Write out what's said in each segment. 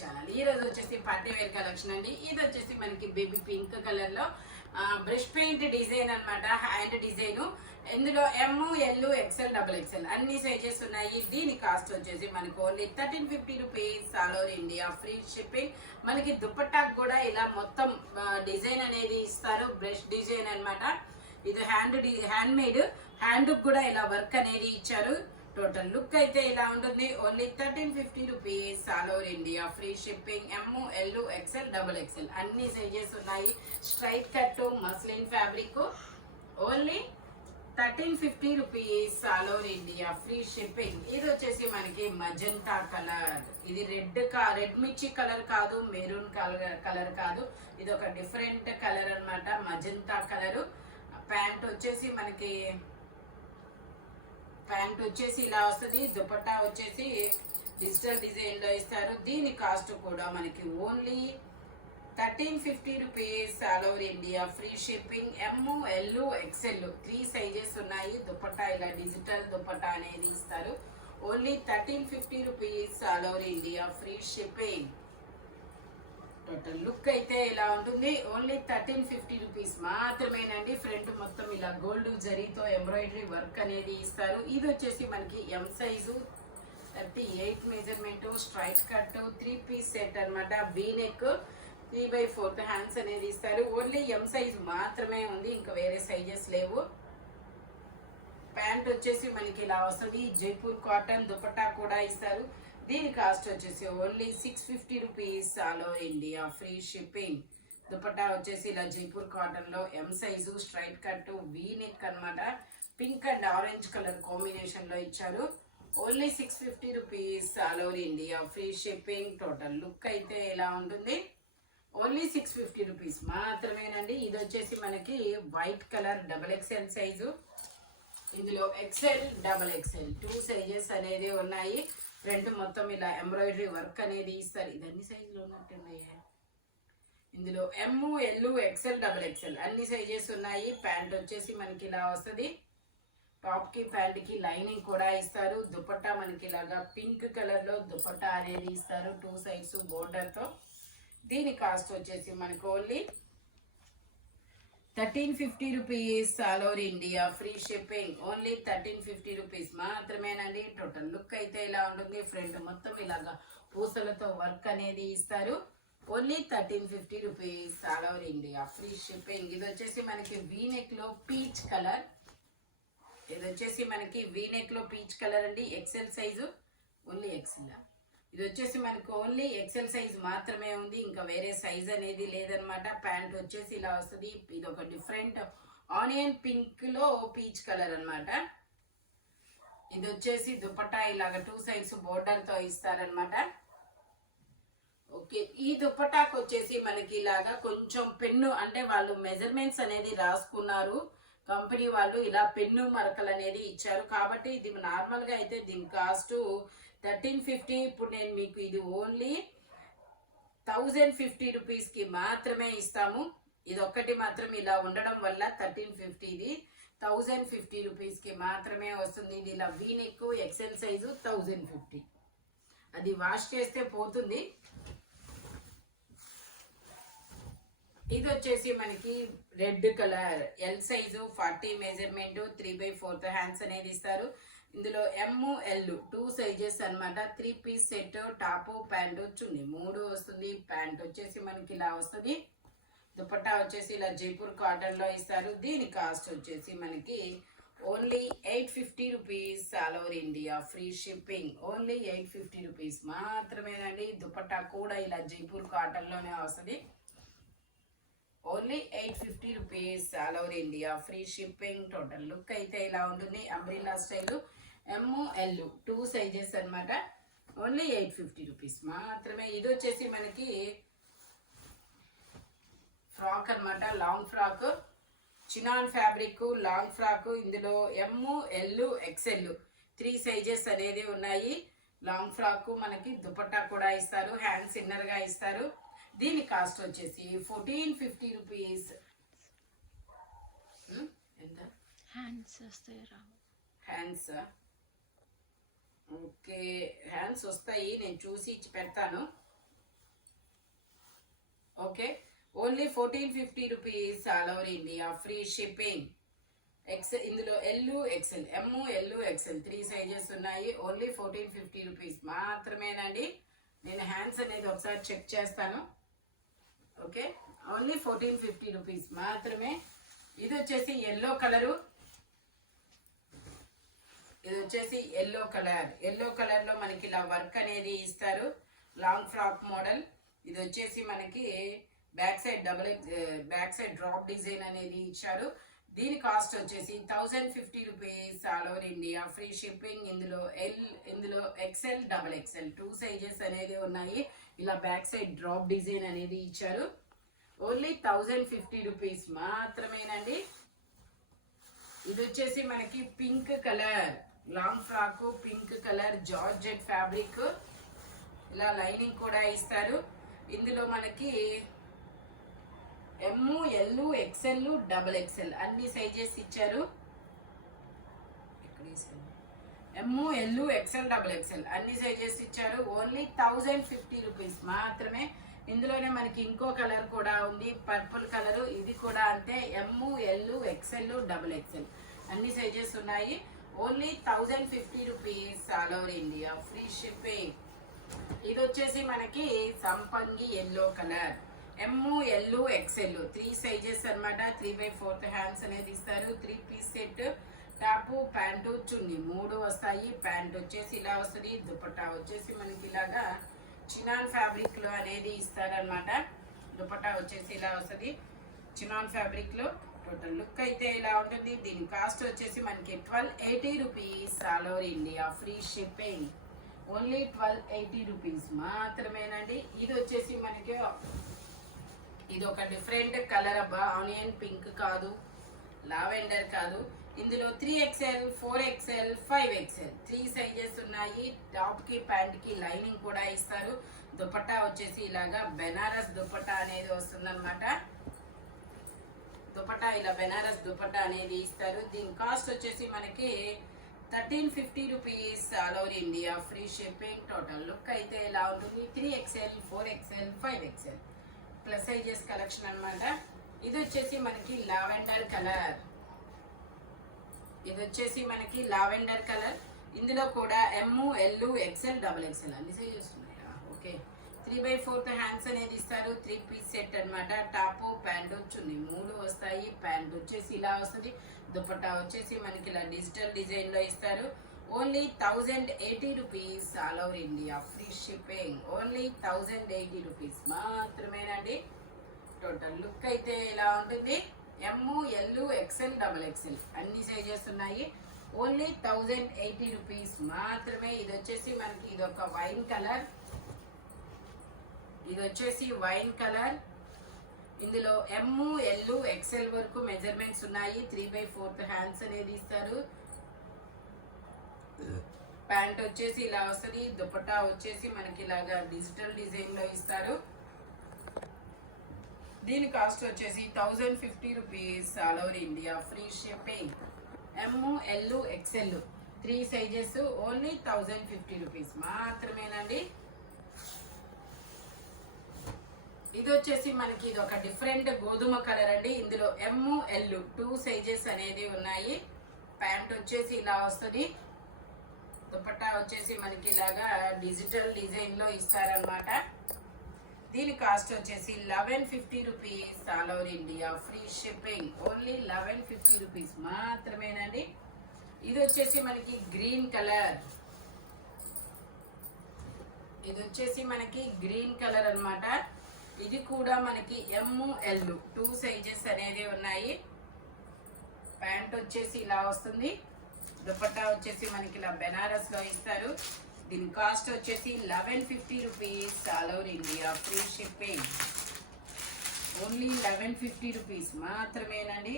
Channel. ఈ రోజు వచ్చేసి పార్టీ వేర్ కలెక్షన్ అండి. ఇది వచ్చేసి మనకి బేబీ పింక్ కలర్ లో బ్రష్ పెయింట్ డిజైన్ అన్నమాట. Hand design. ఇందులో M, L, XL, double XL అన్ని సైజెస్ ఉన్నాయి. దీని కాస్ట్ వచ్చేసి మనకు only 1350 rupees. All over India free shipping. మనకి దుపట్టాకు కూడా ఇలా మొత్తం డిజైన్ అనేది ఇస్తారు. బ్రష్ డిజైన్ అన్నమాట. ఇది హ్యాండ్ మేడ్. హ్యాండ్ కూడా ఇలా వర్క్ అనేది ఇచ్చారు. టోటల్ లుక్ అయితే ఇలా ఉంటుంది. Only 1350 rupees. All over India free shipping. M, L, XL, double XL అన్ని సైజెస్ ఉన్నాయి. Straight cut muslin fabric. Only 1350 rupees. All over India free shipping. ఇది వచ్చేసి మనకి మజంతా కలర్. ఇది రెడ్ మిర్చి కలర్ కాదు, మెరూన్ కలర్ కాదు. ఇది ఒక డిఫరెంట్ కలర్ అన్నమాట. Magenta colour. ప్యాంట్ వచ్చేసి ఇలా వస్తుంది. దుపట్టా వచ్చేసి డిజిటల్ డిజైన్ లో ఇస్తారు. దీని కాస్ట్ కూడా మనకి only 1350 rupees. All over India free shipping. M, L, XL 3 sizes ఉన్నాయి. దుపట్టా ఇలా డిజిటల్ దుపట్టా అనేది ఇస్తారు. Only 1350 rupees. All over India free shipping. Total look అయితే ఇలా ఉంటుంది. ఓన్లీ 1350 రూపీస్ మాత్రమేనండి. ఫ్రంట్ మొత్తం ఇలా గోల్డ్ జరీతో ఎంబ్రాయిడరీ వర్క్ అనేది ఇస్తారు. ఇది వచ్చేసి మనకి M size 38 measurement. Straight cut 3 piece set అనమాట. వీ నెక్ 3/4 హ్యాండ్స్ అనేది ఇస్తారు. ఓన్లీ ఎం సైజు మాత్రమే ఉంది, ఇంకా వేరే సైజెస్ లేవు. ప్యాంట్ వచ్చేసి మనకి ఇలా వస్తుంది. జైపూర్ కాటన్ దుపట్టా కూడా ఇస్తారు. దీని కాస్ట్ వచ్చేసి only 650 rupees. All over India free shipping. Dupatta వచ్చేసి ఇలా జైపూర్ కాటన్ లో M size straight cut V neck అనమాట. Pink and orange colour combination లో ఇచ్చారు. Only 650 rupees. All over India free shipping. Total look అయితే ఇలా ఉంటుంది. ఓన్లీ 650 రూపీస్ మాత్రమేనండి. ఇది వచ్చేసి మనకి white colour double XL size. ఇందులో ఎక్స్ఎల్, డబల్ ఎక్స్ఎల్ 2 సైజెస్ అనేది ఉన్నాయి. ఫ్రంట్ మొత్తం ఇలా ఎంబ్రాయిడరీ వర్క్ అనేది ఇస్తారు. ఇది అన్ని సైజులు ఉన్నట్టున్నాయి. ఇందులో M, L, XL, double XL అన్ని సైజెస్ ఉన్నాయి. ప్యాంట్ వచ్చేసి మనకి ఇలా వస్తుంది. టాప్ కి ప్యాంట్ కి లైనింగ్ కూడా ఇస్తారు. దుపట్టా మనకి ఇలాగా పింక్ కలర్ లో దుపట్టా అనేది ఇస్తారు. 2 సైడ్స్ బోర్డర్ తో. దీని కాస్ట్ వచ్చేసి మనకు only 1350 rupees. All over India free shipping. Only 1350 rupees మాత్రమేనండి. టోటల్ లుక్ అయితే ఇలా ఉంటుంది. ఫ్రంట్ మొత్తం ఇలాగా పూసలతో వర్క్ అనేది ఇస్తారు. Only 1350 rupees. All over India free shipping. ఇది వచ్చేసి మనకి వీనెక్ లో పీచ్ కలర్. ఇది వచ్చేసి మనకి వీనెక్ లో పీచ్ కలర్ అండి. XL size. Only XL. ఇది వచ్చేసి మనకు ఓన్లీ ఎక్సెల్ సైజ్ మాత్రమే ఉంది, ఇంకా వేరే సైజ్ అనేది లేదనమాట. ప్యాంట్ వచ్చేసి ఇలా వస్తుంది. ఇది ఒక డిఫరెంట్ ఆనియన్ పింక్ లో పీచ్ కలర్ అనమాట. ఇది వచ్చేసి దుపట్టా ఇలాగ 2 సైడ్స్ బోర్డర్ తో ఇస్తారనమాట. ఓకే, ఈ దుపట్టాకు వచ్చేసి మనకి ఇలాగా కొంచెం పెన్ను అంటే వాళ్ళు మెజర్మెంట్స్ అనేది రాసుకున్నారు. కంపెనీ వాళ్ళు ఇలా పెన్ను మరకలు అనేది ఇచ్చారు. కాబట్టి ఇది నార్మల్ గా అయితే దీని కాస్ట్ 1350. ఇప్పుడు నేను మీకు ఇది ఓన్లీ 1050 రూపీస్ కి మాత్రమే ఇస్తాము. ఇది ఒక్కటి మాత్రం ఇలా ఉండడం వల్ల 1350. ఇది 1050 రూపీస్ కి మాత్రమే వస్తుంది. ఇది ఇలా వీనెక్ ఎక్సెల్ సైజు 1050. అది వాష్ చేస్తే పోతుంది. ఇది వచ్చేసి మనకి red colour L size 40 measurement 3/4 hands అనేది ఇస్తారు. ఇందులో ఎమ్, ఎల్ 2 సైజెస్ అనమాట. 3 piece set. Top, pant, chunni 3 వస్తుంది. ప్యాంట్ వచ్చేసి మనకి ఇలా వస్తుంది. దుపట్టా వచ్చేసి ఇలా జైపూర్ కాటన్ లో ఇస్తారు. దీని కాస్ట్ వచ్చేసి మనకి only 850 rupees. All over India free shipping. Only 850 rupees మాత్రమేనండి. దుపట్టా కూడా ఇలా జైపూర్ కాటన్ లోనే వస్తుంది. Only 850 rupees. All over India free shipping. Total look అయితే ఇలా ఉంటుంది. Umbrella style M, L 2 sizes అనమాట. ఓన్లీ 850 రూపీస్ మాత్రమే. ఇది వచ్చేసి మనకి ఫ్రాక్ అనమాట. Long frock chinon fabric long frock. ఇందులో ఎమ్, ఎల్, ఎక్స్ఎల్ 3 సైజెస్ అనేది ఉన్నాయి. లాంగ్ ఫ్రాక్ మనకి దుపట్టా కూడా ఇస్తారు. హ్యాండ్స్ ఇన్నర్ గా ఇస్తారు. దీని కాస్ట్ వచ్చేసి 1450 రూపీస్. ఎంత హ్యాండ్స్ వస్తాయి? హ్యాండ్స్ ఓకే, హ్యాండ్స్ వస్తాయి. నేను చూసి ఇచ్చి పెడతాను. Okay, only 1450 rupees all over India, free shipping. ఇందులో L XL, M L XL 3 sizes ఉన్నాయి. ఓన్లీ 1450 రూపీస్ మాత్రమేనండి. నేను హ్యాండ్స్ అనేది ఒకసారి చెక్ చేస్తాను. ఓకే, ఓన్లీ 1450 రూపీస్ మాత్రమే. ఇది వచ్చేసి ఎల్లో కలరు, ఇది వచ్చేసి ఎల్లో కలర్. ఎల్లో కలర్ లో మనకి ఇలా వర్క్ అనేది ఇస్తారు, లాంగ్ ఫ్రాక్ మోడల్. ఇది వచ్చేసి మనకి బ్యాక్ సైడ్ డ్రాప్ డిజైన్ అనేది ఇచ్చారు. దీని కాస్ట్ వచ్చేసి 1050 rupees all over India, free shipping. ఇందులో ఎక్సెల్, డబుల్ ఎక్సెల్ 2 సైజెస్ అనేది ఉన్నాయి. ఇలా బ్యాక్ సైడ్ డ్రాప్ డిజైన్ అనేది ఇచ్చారు. ఓన్లీ 1050 రూపీస్ మాత్రమేనండి. ఇది వచ్చేసి మనకి pink colour long frock, pink colour georgette fabric. ఇలా లైనింగ్ కూడా ఇస్తారు. ఇందులో మనకి M L XL double XL అన్ని సైజెస్ ఇచ్చారు. M L XL double XL అన్ని సైజెస్ ఇచ్చారు. ఓన్లీ 1050 రూపీస్ మాత్రమే. ఇందులోనే మనకి ఇంకో కలర్ కూడా ఉంది, పర్పుల్ కలర్. ఇది కూడా అంతే, M L XL double XL అన్ని సైజెస్ ఉన్నాయి. Only 1050 rupees all over India, free shipping. ఇది వచ్చేసి మనకి సంపంగి yellow colour, M L XL 3 sizes అనమాట. 3/4 హ్యాండ్స్ అనేది ఇస్తారు. 3 piece set, top pant chunni 3 వస్తాయి. ప్యాంట్ వచ్చేసి ఇలా వస్తుంది. దుపట్టా వచ్చేసి మనకి ఇలాగా చినాన్ ఫ్యాబ్రిక్ లో అనేది ఇస్తారనమాట. దుపట్టా వచ్చేసి ఇలా వస్తుంది చినాన్ ఫ్యాబ్రిక్ లో. టోటల్ లుక్ అయితే ఇలా ఉంటుంది. దీని కాస్ట్ వచ్చేసి మనకి 1280 rupees all over India, free shipping. Only 1280 rupees మాత్రమేనండి. ఇది వచ్చేసి మనకి ఇది ఒక డిఫరెంట్ కలర్ అబ్బా, ఆనియన్ పింక్ కాదు, లావెండర్ కాదు. ఇందులో 3XL, 4XL, 5XL 3 సైజెస్ ఉన్నాయి. టాప్ కి ప్యాంట్ కి లైనింగ్ కూడా ఇస్తారు. దుపట్టా వచ్చేసి ఇలాగా బెనారస్ దుపట్టా అనేది వస్తుందన్నమాట. దుపట్టా ఇలా బెనారస్ దుపట్టా అనేది ఇస్తారు. దీని కాస్ట్ వచ్చేసి మనకి 1350 rupees all over India, free shipping. Total look అయితే ఇలా ఉంటుంది. 3XL, 4XL, 5XL plus sizes collection అనమాట. ఇది వచ్చేసి మనకి లావెండర్ కలర్, ఇది వచ్చేసి మనకి లావెండర్ కలర్. ఇందులో కూడా M L XL double XL అన్ని సైజెస్ ఉన్నాయా. ఓకే, 3/4 హ్యాండ్స్ అనేది ఇస్తారు. 3 పీస్ సెట్ అనమాట. టాపు ప్యాంటు చున్నీ 3 వస్తాయి. ప్యాంట్ వచ్చేసి ఇలా వస్తుంది. దుపట్టా వచ్చేసి మనకి ఇలా డిజిటల్ డిజైన్ లో ఇస్తారు. Only 1080 rupees all over India, free shipping. Only 1080 rupees మాత్రమేనండి. టోటల్ లుక్ అయితే ఇలా ఉంటుంది. M L XL double XL అన్ని సైజెస్ ఉన్నాయి. ఓన్లీ 1080 రూపీస్ మాత్రమే. ఇది వచ్చేసి మనకి ఇది ఒక వైన్ కలర్, ఇది వచ్చేసి వైన్ కలర్. ఇందులో ఎమ్ ఎల్ ఎక్సెల్ వరకు మెజర్మెంట్స్ ఉన్నాయి. 3/4 హ్యాండ్స్ అనేది ఇస్తారు. ప్యాంట్ వచ్చేసి ఇలా వస్తుంది. దుపట్టా వచ్చేసి మనకి ఇలాగా డిజిటల్ డిజైన్ లో ఇస్తారు. దీని కాస్ట్ వచ్చేసి 1050 rupees all over India, free shipping. M L XL 3 sizes. Only 1050 rupees మాత్రమేనండి. ఇది వచ్చేసి మనకి ఇది ఒక డిఫరెంట్ గోధుమ కలర్ అండి. ఇందులో ఎమ్ ఎల్ 2 సైజెస్ అనేది ఉన్నాయి. ప్యాంట్ వచ్చేసి ఇలా వస్తుంది. దుపట్టా వచ్చేసి మనకి ఇలాగా డిజిటల్ డిజైన్ లో ఇస్తారనమాట. దీని కాస్ట్ వచ్చేసి 1150 rupees all over India, free shipping. Only 1150 rupees మాత్రమేనండి. ఇది వచ్చేసి మనకి గ్రీన్ కలర్, ఇది వచ్చేసి మనకి గ్రీన్ కలర్ అన్నమాట. ఇది కూడా మనకి ఎమ్ ఎల్ 2 సైజెస్ అనేది ఉన్నాయి. ప్యాంట్ వచ్చేసి ఇలా వస్తుంది. దుపట్టా వచ్చేసి మనకి ఇలా బెనారస్ లో ఇస్తారు. దీని కాస్ట్ వచ్చేసి 1150 rupees all over India, free shipping. Only 1150 rupees మాత్రమేనండి.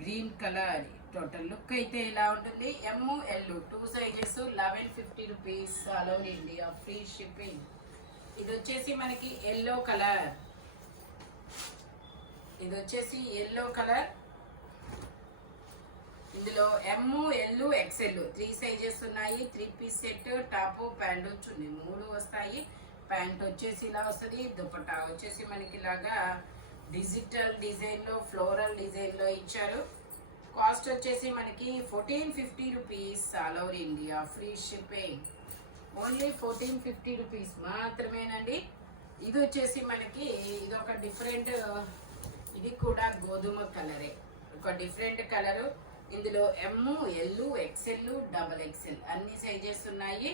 Green colour. టోటల్ లుక్ అయితే ఇలా ఉంటుంది. M L 2 sizes 1150 rupees all over India, free shipping. ఇది వచ్చేసి మనకి ఎల్లో కలర్, ఇది వచ్చేసి ఎల్లో కలర్. ఇందులో ఎమ్ ఎల్ ఎక్సెల్ 3 సైజెస్ ఉన్నాయి. 3 పీస్ సెట్, టాప్ ప్యాంట్ చున్నీ 3 వస్తాయి. ప్యాంట్ వచ్చేసి ఇలా వస్తుంది. దుపట్టా వచ్చేసి మనకి ఇలాగా డిజిటల్ డిజైన్లో ఫ్లోరల్ డిజైన్లో ఇచ్చారు. కాస్ట్ వచ్చేసి మనకి 1450 rupees all over India, free shipping. Only 1450 rupees మాత్రమేనండి. ఇది వచ్చేసి మనకి ఇది ఒక డిఫరెంట్, ఇది కూడా గోధుమ కలరే, ఒక డిఫరెంట్ కలరు. ఇందులో M L XL double XL అన్ని సైజెస్ ఉన్నాయి.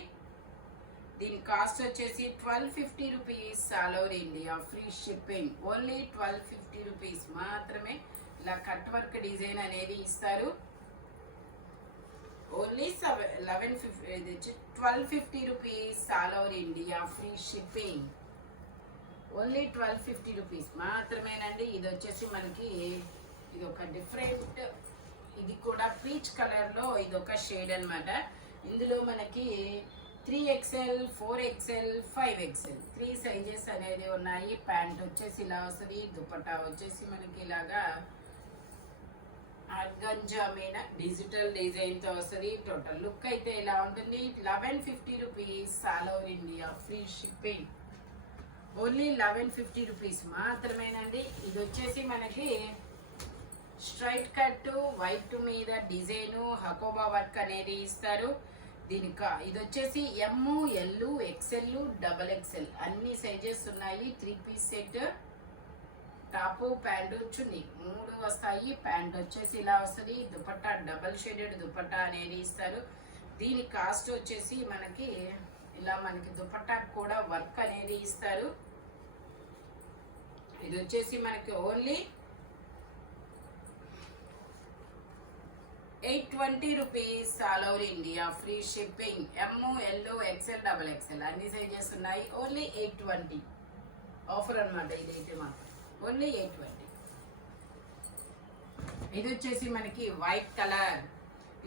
దీని కాస్ట్ వచ్చేసి 1250 rupees all over India, free shipping. Only 1250 rupees మాత్రమే. ఇలా కట్ వర్క్ డిజైన్ అనేది ఇస్తారు. Only 1250 rupees all over India, free shipping. Only 1250 rupees మాత్రమేనండి. ఇది వచ్చేసి మనకి ఇది ఒక డిఫరెంట్, ఇది కూడా పీచ్ కలర్లో ఇది ఒక షేడ్ అనమాట. ఇందులో మనకి 3XL, 4XL, 5XL 3 సైజెస్ అనేది ఉన్నాయి. ప్యాంట్ వచ్చేసి ఇలా వస్తుంది. దుపట్టా వచ్చేసి మనకి ఇలాగా ఆర్గంజా మీద డిజిటల్ డిజైన్తో వస్తుంది. టోటల్ లుక్ అయితే ఇలా ఉంటుంది. 1150 rupees all over India, free shipping. Only 1150 rupees మాత్రమేనండి. ఇది వచ్చేసి మనకి స్ట్రైట్ కట్ వైట్ మీద డిజైను హకోబా వర్క్ అనేది ఇస్తారు. దీనికి ఇది వచ్చేసి M L XL double XL అన్ని సైజెస్ ఉన్నాయి. 3 piece set, top pant chunni 3 వస్తాయి. ప్యాంట్ వచ్చేసి ఇలా వస్తుంది. దుపట్టా డబల్ షేడెడ్ దుపట్టా అనేది ఇస్తారు. దీని కాస్ట్ వచ్చేసి మనకి ఇలా మనకి దుపట్టా కూడా వర్క్ అనేది ఇస్తారు. ఇది వచ్చేసి మనకి only 820 rupees all over India, free shipping. M L XL double XL అన్ని సైజెస్ ఉన్నాయి. ఓన్లీ 820 ఆఫర్ అనమాట. ఇదైతే మాత్రం ఓన్లీ 820. ఇది వచ్చేసి మనకి వైట్ కలర్.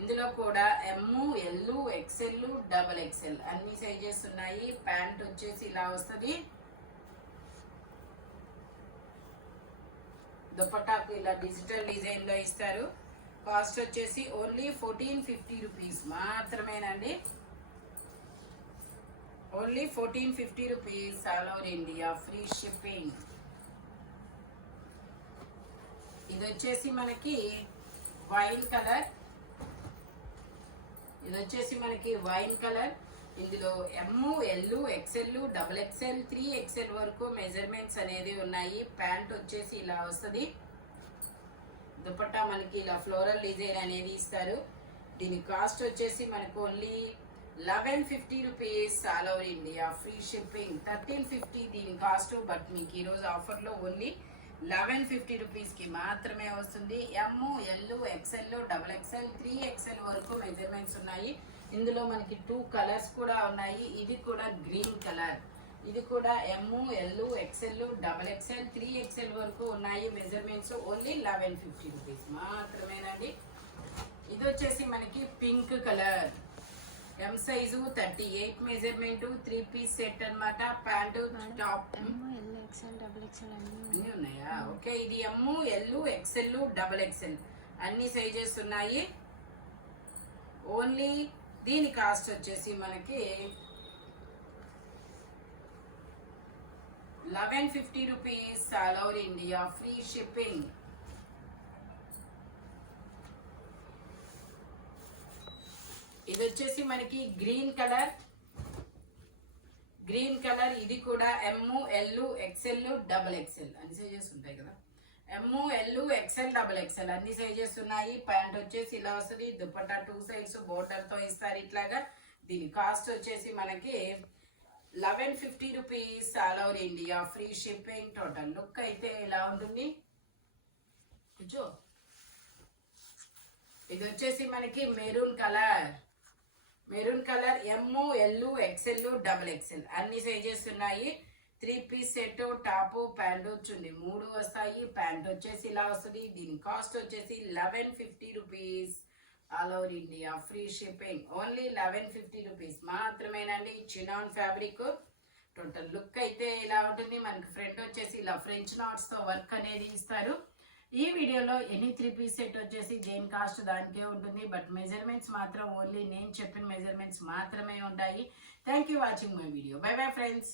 ఇందులో కూడా M L XL double XL అన్ని సైజెస్ ఉన్నాయి. ప్యాంట్ వచ్చేసి ఇలా వస్తుంది. దుపట్టాకు ఇలా డిజిటల్ డిజైన్ లో ఇస్తారు. కాస్ట్ వచ్చేసి ఓన్లీ 1450 రూపీస్ మాత్రమేనండి. Only 1450 rupees all over India, free shipping. ఇది వచ్చేసి మనకి వైన్ కలర్. ఇది వచ్చేసి మనకి వైన్ కలర్. ఇందులో M L XL double XL 3XL వరకు మెజర్మెంట్స్ అనేది ఉన్నాయి. ప్యాంట్ వచ్చేసి ఇలా వస్తుంది. దుపట్టా మనకి ఇలా ఫ్లోరల్ డిజైన్ అనేది ఇస్తారు. దీని కాస్ట్ వచ్చేసి మనకు only 1150 rupees all over India, free shipping. 1350 దీని కాస్ట్. బట్ మీకు ఈరోజు ఆఫర్లో ఓన్లీ 1150 రూపీస్కి మాత్రమే వస్తుంది. M L XL double XL 3XL వరకు మెజర్మెంట్స్ ఉన్నాయి. ఇందులో మనకి 2 కలర్స్ కూడా ఉన్నాయి. ఇది కూడా గ్రీన్ కలర్. ఇది కూడా M L XL double XL 3XL వరకు ఉన్నాయి మెజర్మెంట్స్. ఓన్లీ 1150 రూపీస్ మాత్రమేనండి. ఇది వచ్చేసి మనకి pink colour. M size 38 measurement 3 piece set అనమాట. ప్యాంటు టాప్ అన్ని ఉన్నాయా? ఓకే. ఇది M L XL double XL అన్ని సైజెస్ ఉన్నాయి. ఓన్లీ దీని కాస్ట్ వచ్చేసి మనకి 1150 rupees all over India, free shipping. ఇది వచ్చేసి మనకి గ్రీన్ కలర్. Green colour. ఇది కూడా M L XL double XL అన్ని సైజెస్ ఉంటాయి కదా. M L XL double XL అన్ని సైజెస్ ఉన్నాయి. ప్యాంట్ వచ్చేసి ఇలా వస్తుంది. దుపట్టా 2 సైడ్స్ బోర్డర్ తో ఇస్తారు ఇట్లాగా. దీని కాస్ట్ వచ్చేసి మనకి 1150 rupees all over India, free shipping. Total look అయితే ఇలా ఉంటుంది. కూర్చో. ఇది వచ్చేసి మనకి maroon colour. Maroon colour M L XL double XL అన్ని సైజెస్ ఉన్నాయి. 3 piece set, top pant chunni 3 వస్తాయి. ప్యాంట్ వచ్చేసి ఇలా వస్తుంది. దీని కాస్ట్ వచ్చేసి 1150 rupees all over India, free shipping. Only 1150 rupees మాత్రమేనండి. Chinon fabric. టోటల్ లుక్ అయితే ఇలా ఉంటుంది. మనకి ఫ్రంట్ వచ్చేసి ఇలా ఫ్రెంచ్ నాట్స్ తో వర్క్ అనేది ఇస్తారు. ఈ వీడియోలో ఎనీ 3 పీస్ సెట్ వచ్చేసి దేని కాస్ట్ దానికే ఉంటుంది. బట్ మెజర్మెంట్స్ మాత్రం ఓన్లీ నేను చెప్పిన మెజర్మెంట్స్ మాత్రమే ఉంటాయి. Thank you watching my video. By bye friends.